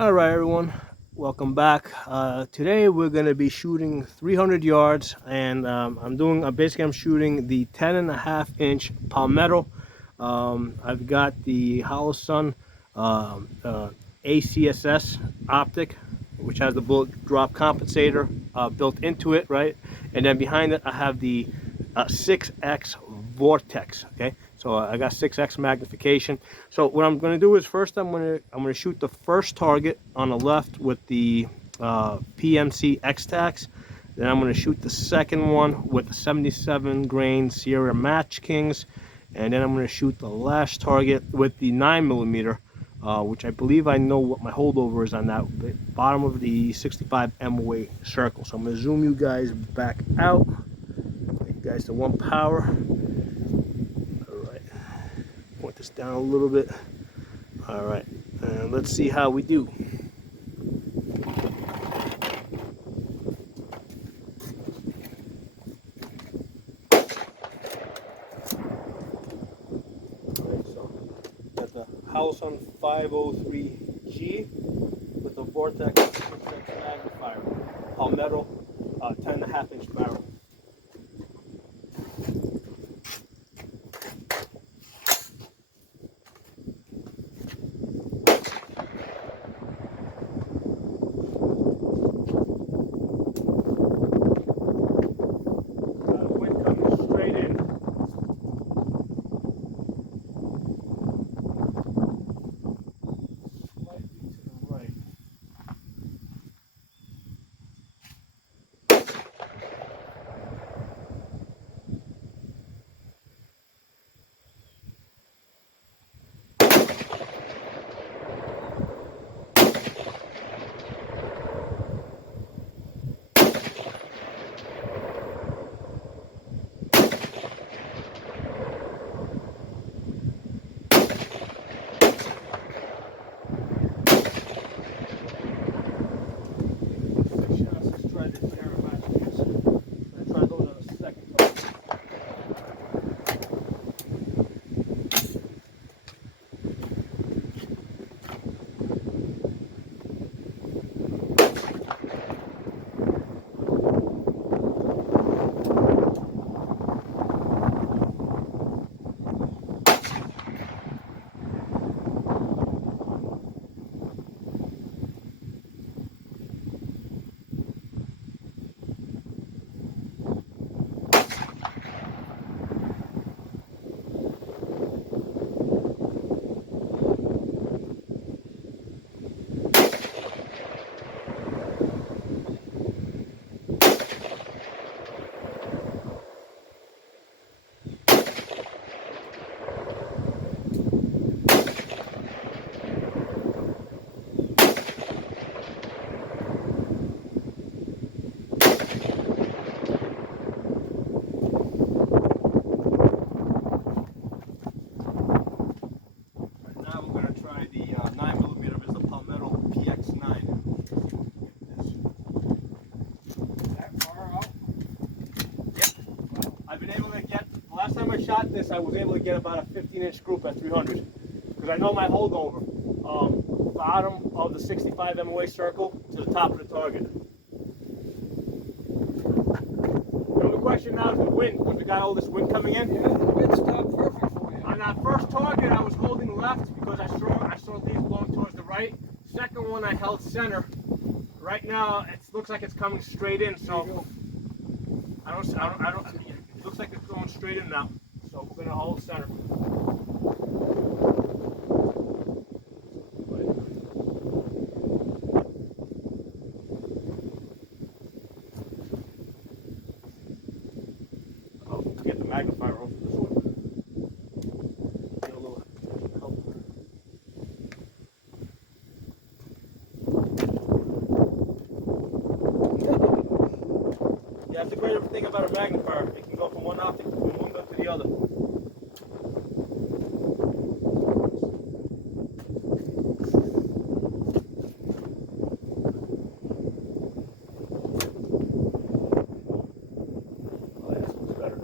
All right, everyone, welcome back. Today we're going to be shooting 300 yards, and I'm shooting the 10.5-inch Palmetto. I've got the Holosun ACSS optic, which has the bullet drop compensator built into it, right? And then behind it, I have the 6x Vortex. Okay, so I got 6x magnification. So what I'm going to do is first I'm going to shoot the first target on the left with the PMC X-Tax. Then I'm going to shoot the second one with the 77 grain Sierra Match Kings, and then I'm going to shoot the last target with the 9mm, which I believe I know what my holdover is on that bottom of the 65 MOA circle. So I'm going to zoom you guys back out. Take you guys to one power. All right, point this down a little bit. All right, and let's see how we do. So got the Holosun 503G with the Vortex 6X magnifier, Palmetto 10.5-inch barrel. Wind coming straight in. Slightly to the right. Let's try the Sierra Match Kings. Let's try those on the second target. Now we're going to try the 9mm is the Palmetto PX9. That far out? Yep. I've been able to get, the last time I shot this, I was able to get about a 15-inch group at 300. Because I know my holdover, bottom of the 65 MOA circle to the top of the target. The only question now is the wind, because we got all this wind coming in. Yeah, the wind stopped perfect for you. On that first target, I was holding left because I saw leaves blowing towards the right. Second one, I held center. Right now, it looks like it's coming straight in, so I don't. It looks like it's going straight in now. So we're gonna hold center. Oh, get the magnifier off of this one. Get a little help. Yeah, that's the great thing about a magnifier. It can go from one optic, from one window to the other. Oh, yeah, this one's better.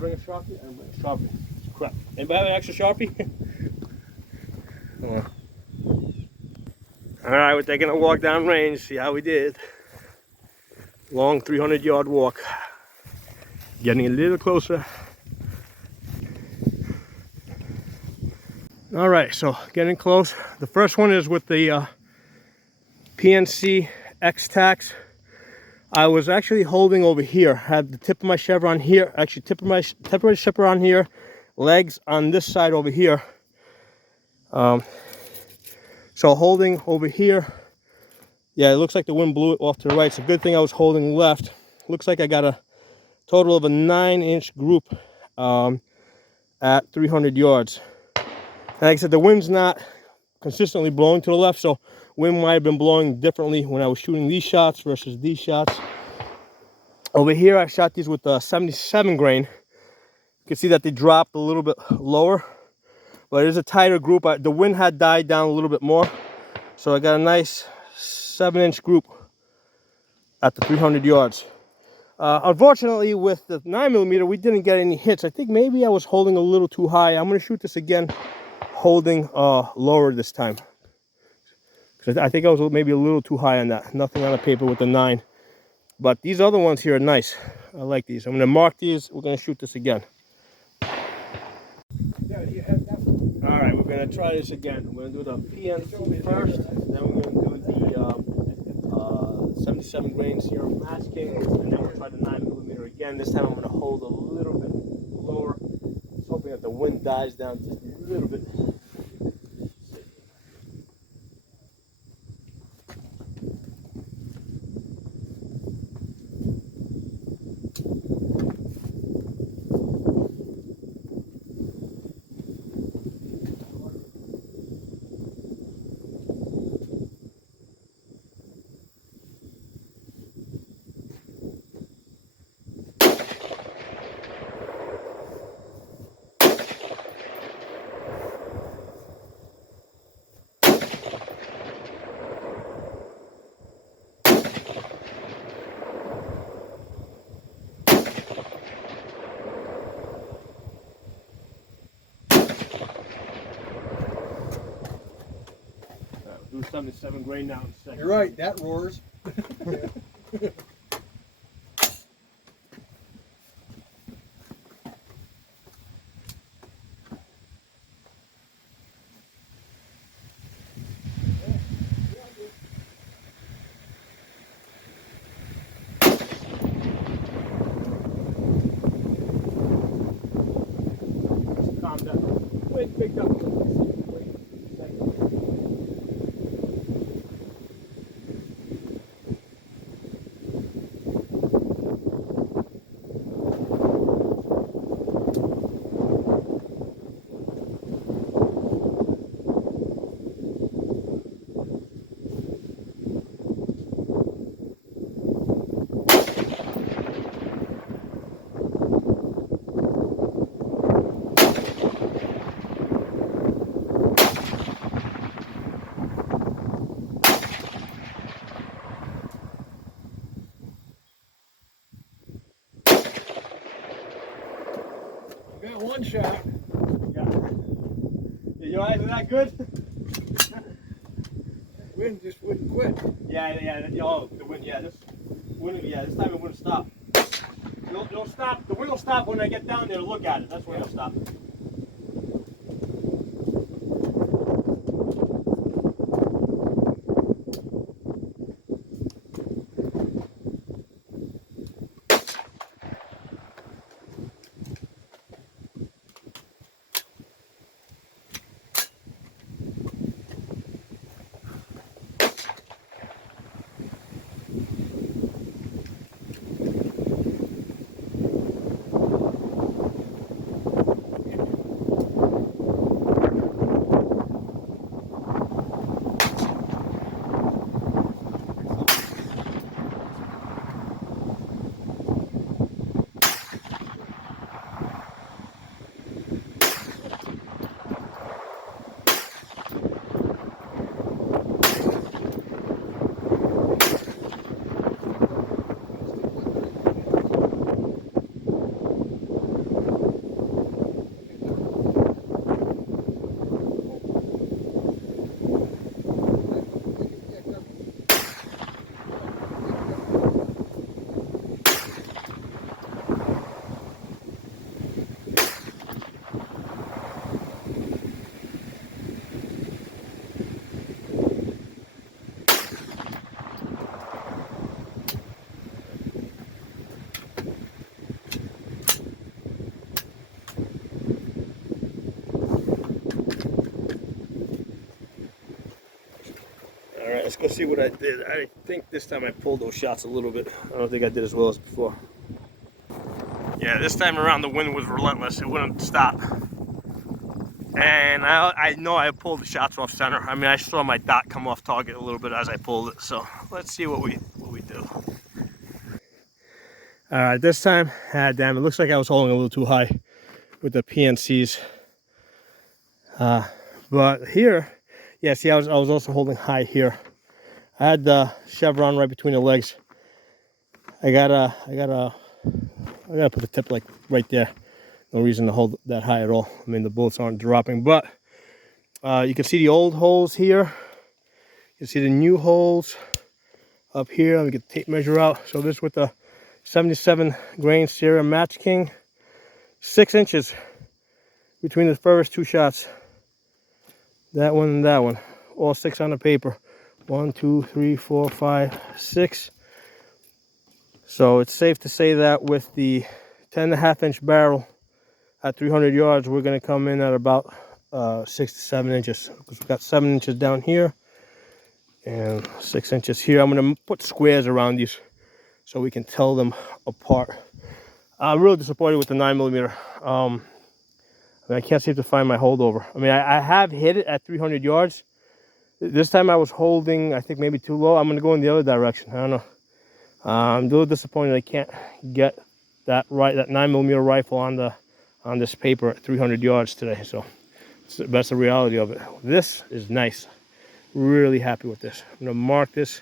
bring a Sharpie? I didn't bring a Sharpie. Crap. Anybody have an extra Sharpie? Oh. All right, we're taking a walk down range. See how we did. Long 300-yard walk. Getting a little closer. All right, so getting close. The first one is with the PNC X-Tax. I was actually holding over here. Had the tip of my chevron here. Actually, tip of my chevron here. Legs on this side over here. So holding over here. Yeah, it looks like the wind blew it off to the right. It's a good thing I was holding left. Looks like I got a total of a 9-inch group at 300 yards. And like I said, the wind's not consistently blowing to the left, so wind might have been blowing differently when I was shooting these shots versus these shots. Over here, I shot these with a 77 grain. You can see that they dropped a little bit lower, but it is a tighter group. The wind had died down a little bit more, so I got a nice 7-inch group at the 300 yards. Unfortunately, with the 9mm, we didn't get any hits. I think maybe I was holding a little too high. I'm going to shoot this again, holding lower this time. Because I think I was maybe a little too high on that. Nothing on the paper with the 9. But these other ones here are nice. I like these. I'm going to mark these. We're going to shoot this again. Yeah, you have that. All right, we're going to try this again. We're going to do the PNC first. Then we're going to do the 77 grain serum masking. And then we'll try the 9mm again. This time I'm going to hold a little bit lower. Just hoping that the wind dies down just a little bit. Do 77 grain now in a second. You're right, that roars. Calm down. Wind picked up. You got one shot. Yeah, your eyes are that good? Wind just wouldn't quit. Yeah. Oh, the wind. Yeah, this time it wouldn't stop. It'll stop. The wind will stop when I get down there to look at it. That's when it'll stop. go see what I did. I think this time I pulled those shots a little bit. I don't think I did as well as before. Yeah, this time around the wind was relentless. It wouldn't stop. And I know I pulled the shots off center. I mean, I saw my dot come off target a little bit as I pulled it. So let's see what we do. All right, this time, damn, it looks like I was holding a little too high with the PNCs. But here, yeah, see, I was also holding high here. I had the chevron right between the legs. I gotta put the tip like right there. No reason to hold that high at all. I mean, the bullets aren't dropping, but you can see the old holes here. You can see the new holes up here. Let me get the tape measure out. So this with the 77 grain Sierra Match King, 6 inches between the first 2 shots. That one and that one, all 6 on the paper. 1, 2, 3, 4, 5, 6. So it's safe to say that with the 10.5 inch barrel at 300 yards, we're going to come in at about 6 to 7 inches. Because we've got 7 inches down here and 6 inches here. I'm going to put squares around these so we can tell them apart. I'm really disappointed with the 9mm. I mean, I can't seem to find my holdover. I mean, I have hit it at 300 yards. This time I was holding, I think, maybe too low. I'm going to go in the other direction. I don't know. I'm a little disappointed I can't get that 9mm rifle on this paper at 300 yards today. So that's the reality of it. This is nice. Really happy with this. I'm going to mark this,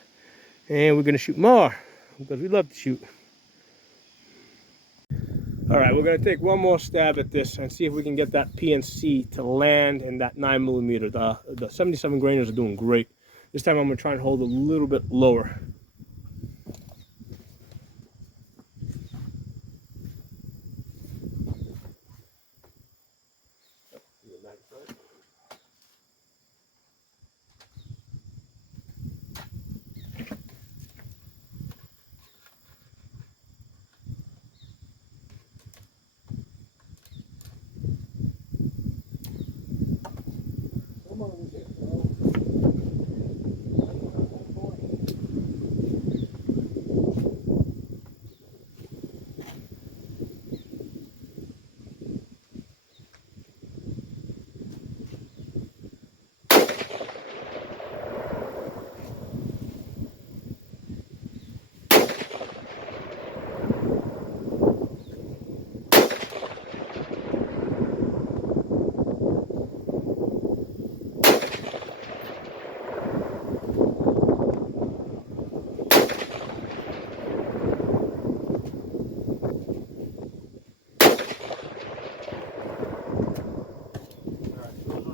and we're going to shoot more because we love to shoot. All right, we're going to take one more stab at this and see if we can get that PNC to land in that 9mm. The 77 grainers are doing great. This time I'm going to try and hold a little bit lower.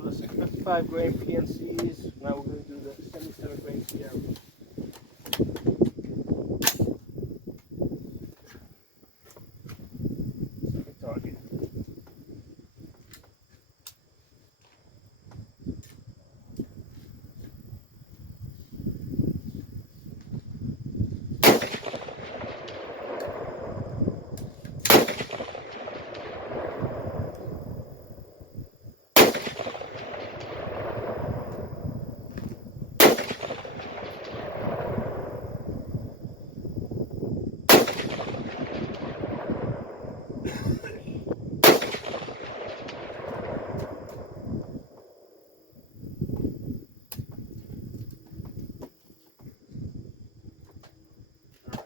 Those are the 55 grain PNCs. Now we're going to do the 77 grain Sierra. Second target.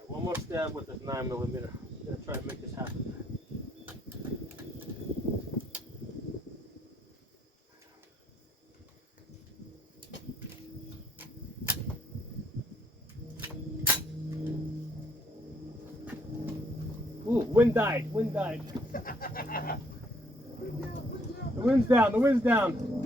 One more stab with this 9mm. I'm gonna try to make this happen. Ooh, wind died. Wind died. The wind's down. The wind's down.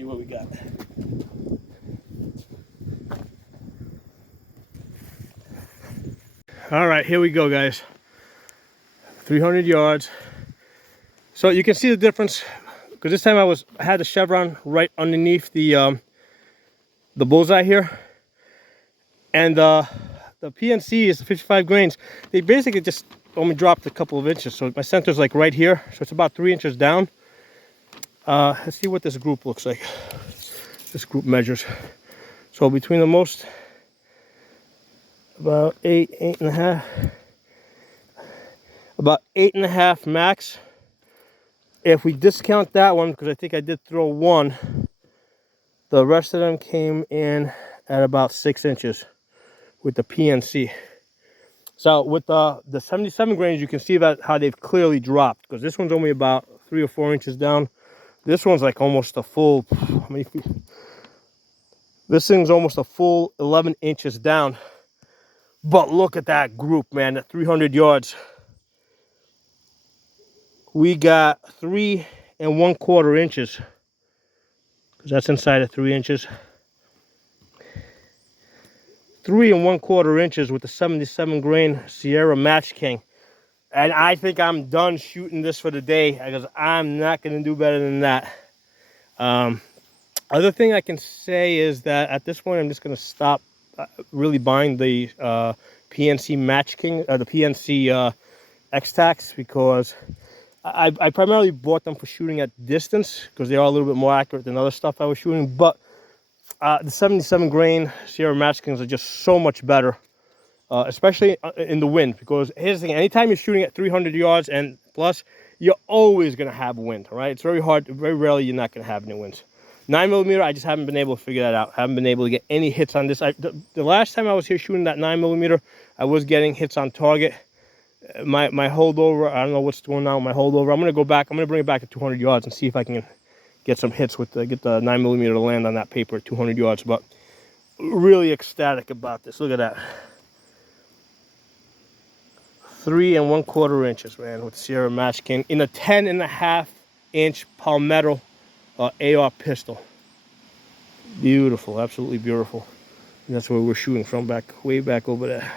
see what we got. All right, here we go, guys. 300 yards. So you can see the difference, because this time I had the chevron right underneath the bullseye here, and the PNC is the 55 grains. They basically just only dropped a couple of inches, so my center's like right here, so it's about 3 inches down. Let's see what this group looks like. This group measures. So between the most, about 8.5, about 8.5 max. If we discount that one, because I think I did throw one, the rest of them came in at about 6 inches with the PNC. So with the 77 grains, you can see that how they've clearly dropped, because this one's only about 3 or 4 inches down. This one's like almost a full, how many feet? This thing's almost a full 11 inches down. But look at that group, man, at 300 yards. We got 3 1/4 inches, because that's inside of 3 inches. 3 1/4 inches with the 77 grain Sierra Match King. And I think I'm done shooting this for the day, because I'm not going to do better than that. Other thing I can say is that at this point I'm just going to stop really buying the PNC Match King, the PNC X-Tacs, because I primarily bought them for shooting at distance, because they are a little bit more accurate than other stuff I was shooting. But the 77 grain Sierra Match Kings are just so much better, especially in the wind. Because here's the thing: anytime you're shooting at 300 yards and plus, you're always going to have wind, right? It's very hard, very rarely you're not going to have any winds. 9mm, I just haven't been able to figure that out. I haven't been able to get any hits on this. The last time I was here shooting that 9mm, I was getting hits on target. My holdover, I don't know what's going on with my holdover. I'm going to go back. I'm going to bring it back to 200 yards and see if I can get some hits with get the 9mm to land on that paper at 200 yards. But really ecstatic about this. Look at that. 3 1/4 inches, man, with Sierra Match King in a 10.5 inch Palmetto AR pistol. Beautiful, absolutely beautiful. And that's where we're shooting from, way back over there.